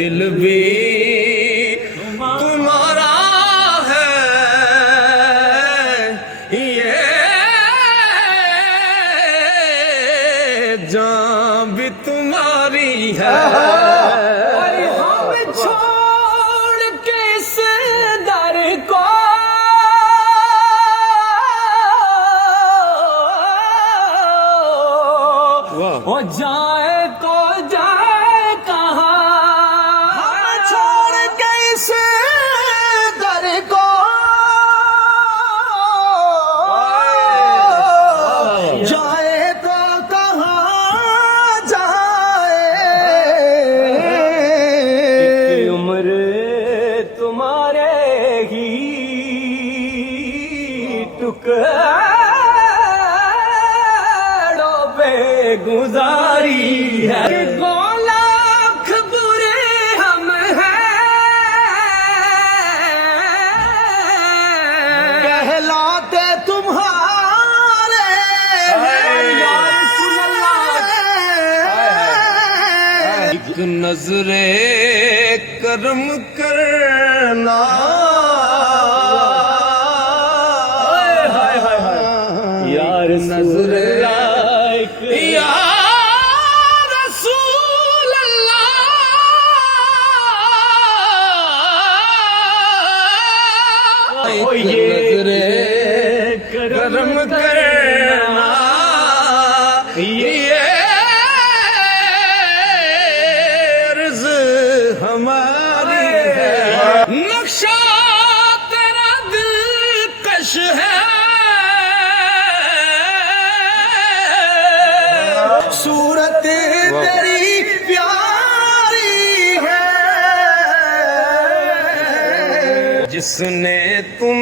दिल भी तुम्हारा है, ये जान भी तुम्हारी है। और हम छोड़ के इस दर को वो जाए तो जाए कहाँ। हम छोड़ के इस दर को जाए तो कहाँ जाए। एक उम्र तुम्हारे ही टुकड़ों पे गुजारी है। लाख बुरे हम हैं, कहलाते तुम्हारे या रसूल अल्लाह। एक नजरे करम करना, यार नजरे या रसूल अल्लाह। ओ एक ये नजरे करम करम करना, ये अर्ज़ हमारी है। नक्शा तेरा दिलकश है, सूरत तेरी प्यारी है। जिसने तुम